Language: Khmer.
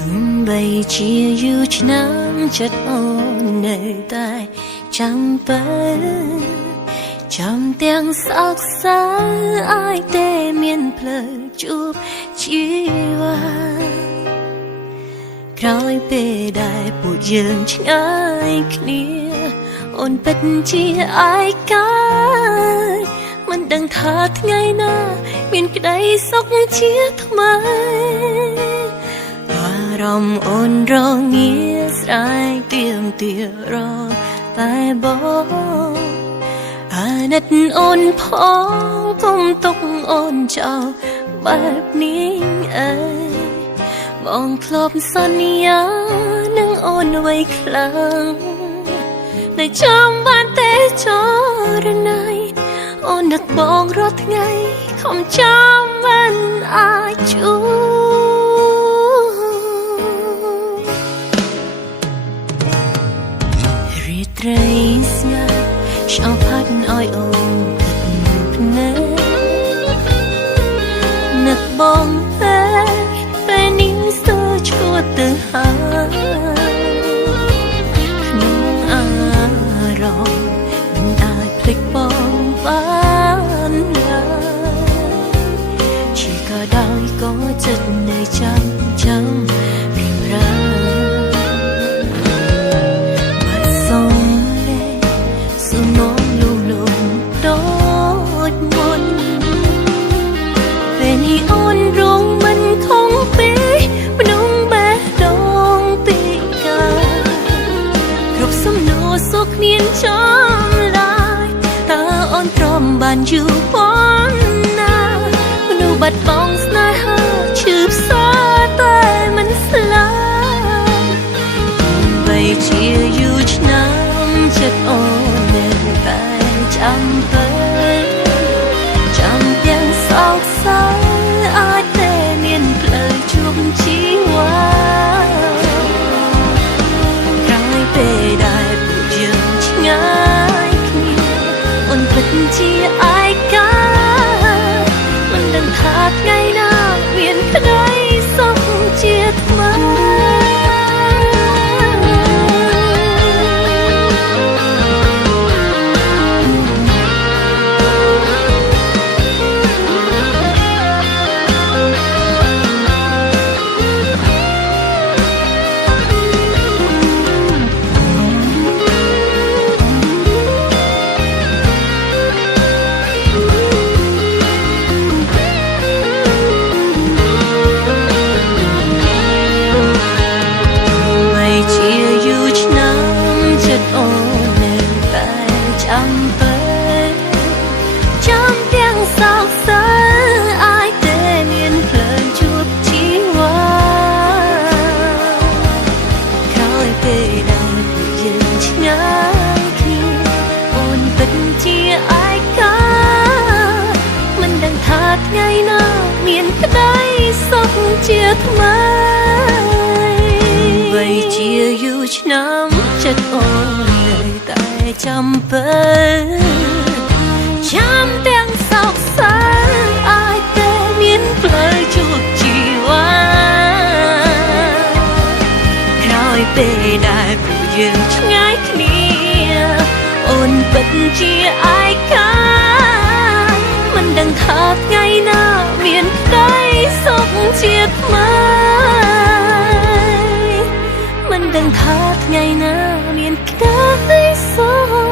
ទោះបីជាយូរឆ្នាំចិត្តអូននៅតែចាំបើចាំទាំងសោកសៅឲ្យតែមានផ្លូវជួបជីវ៉ាក្រោយពេលដែលពួកយើងឆ្ងាយគ្នាអូនពិតជាឯកាមិនដឹងថាថ្ងៃណាមានក្តីសុខជាថ្មីអារម្មណ៍អូនរងាស្រ័យទៀមទារតែបងអាណិតអូនផងកុំទុកអូនចោលបែបនេះអើយបងធ្លាប់សន្យានឹងអូនអ្វីខ្លាំងតែចាំបានតែចរណៃអូននឹកបងរាល់ថ្ងៃខំចាំមិនអាចជួបរីត្រីស្ងាត់ចង់ផាត់ឲ្យអូនទឹកភ្នែកនឹកបងពេលនេះស្ទើរឈួតទៅហើយក្នុងអារម្មណ៍មិនអាចភ្លេចបងបានឡើយជាក៏ដោយក៏ចិត្តនៅចាំពីប្រាសុំលូលំដូចមុនពេលនេះអូនរងមិនខំពេកក្នុងបេះដូងពីកាគ្រប់សំណួរសួរគ្មានចំឡើយតើអូនទ្រាំបានយូរប៉ុណ្ណាមនុស្សបាត់បង់ស្នេហាឈឺផ្សាតែមិនស្លាប់បីជាយូរឆ្នាំចិត្តអូននៅតែចាំបើចាំទាំងសោកសៅអាចតែមានផ្លូវជួបជីវ៉ាក្រោយពេលដែលពួកយើងឆ្ងាយគ្នាអូនពិតជាឯកាមិនដឹងថាថ្ងៃណាមានក្តីសុខជាថ្មីចាំទាំងសោកសៅអាចតែមានផ្លូវជួបជីវ៉ាក្រោយពេលដែលពួកយើងឆ្ងាយគ្នាអូនពិតជាឯកាមិនដឹងថាថ្ងៃណាមានក្តីសុខជាថ្មីបីជាយូរឆ្នាំចិត្តអូននៅតែចាំបើចាំទាំងសោកសៅអាចតែមានផ្លូវជួបជីវ៉ាក្រោយពេលដែលពួកយើងឆ្ងាយគ្នាអូនពិតជាឯកាមិនដឹងថាថ្ងៃណាមានក្តីសុខជាថ្មីមិនដឹងថាថ្ងៃណាមានក្តីសុខ